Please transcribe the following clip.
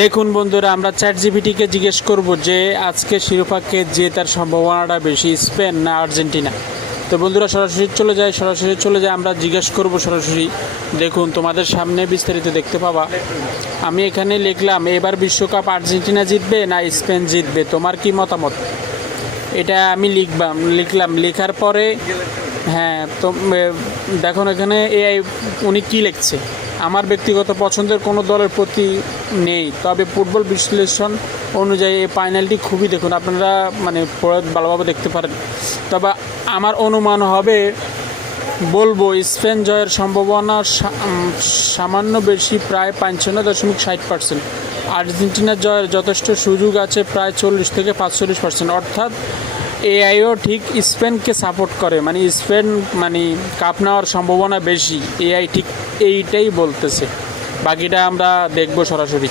দেখুন বন্ধুরা, আমরা চ্যাট জিপিটিকে জিজ্ঞেস করব যে আজকে শিরোপাকে জেতার সম্ভাবনাটা বেশি স্পেন না আর্জেন্টিনা। তো বন্ধুরা সরাসরি চলে যায় আমরা জিজ্ঞেস করব সরাসরি। দেখুন তোমাদের সামনে বিস্তারিত দেখতে পাবা। আমি এখানে লিখলাম এবার বিশ্বকাপ আর্জেন্টিনা জিতবে না স্পেন জিতবে, তোমার কি মতামত? এটা আমি লিখলাম। লেখার পরে হ্যাঁ তো দেখুন এখানে এআই উনি কী লিখছে। আমার ব্যক্তিগত পছন্দের কোনো দলের প্রতি নেই, তবে ফুটবল বিশ্লেষণ অনুযায়ী এই ফাইনালটি খুবই, দেখুন আপনারা মানে ভালোভাবে দেখতে পারেন। তবে আমার অনুমান হবে, বলবো স্পেন জয়ের সম্ভাবনা সামান্য বেশি, প্রায় 55.60%। আর্জেন্টিনার জয়ের যথেষ্ট সুযোগ আছে, প্রায় 40 থেকে 45%। অর্থাৎ এআইও ঠিক স্পেনকে সাপোর্ট করে, মানে স্পেন মানে কাপ নেওয়ার সম্ভাবনা বেশি, এআই ঠিক এইটাই বলতেছে। বাকিটা আমরা দেখব সরাসরি।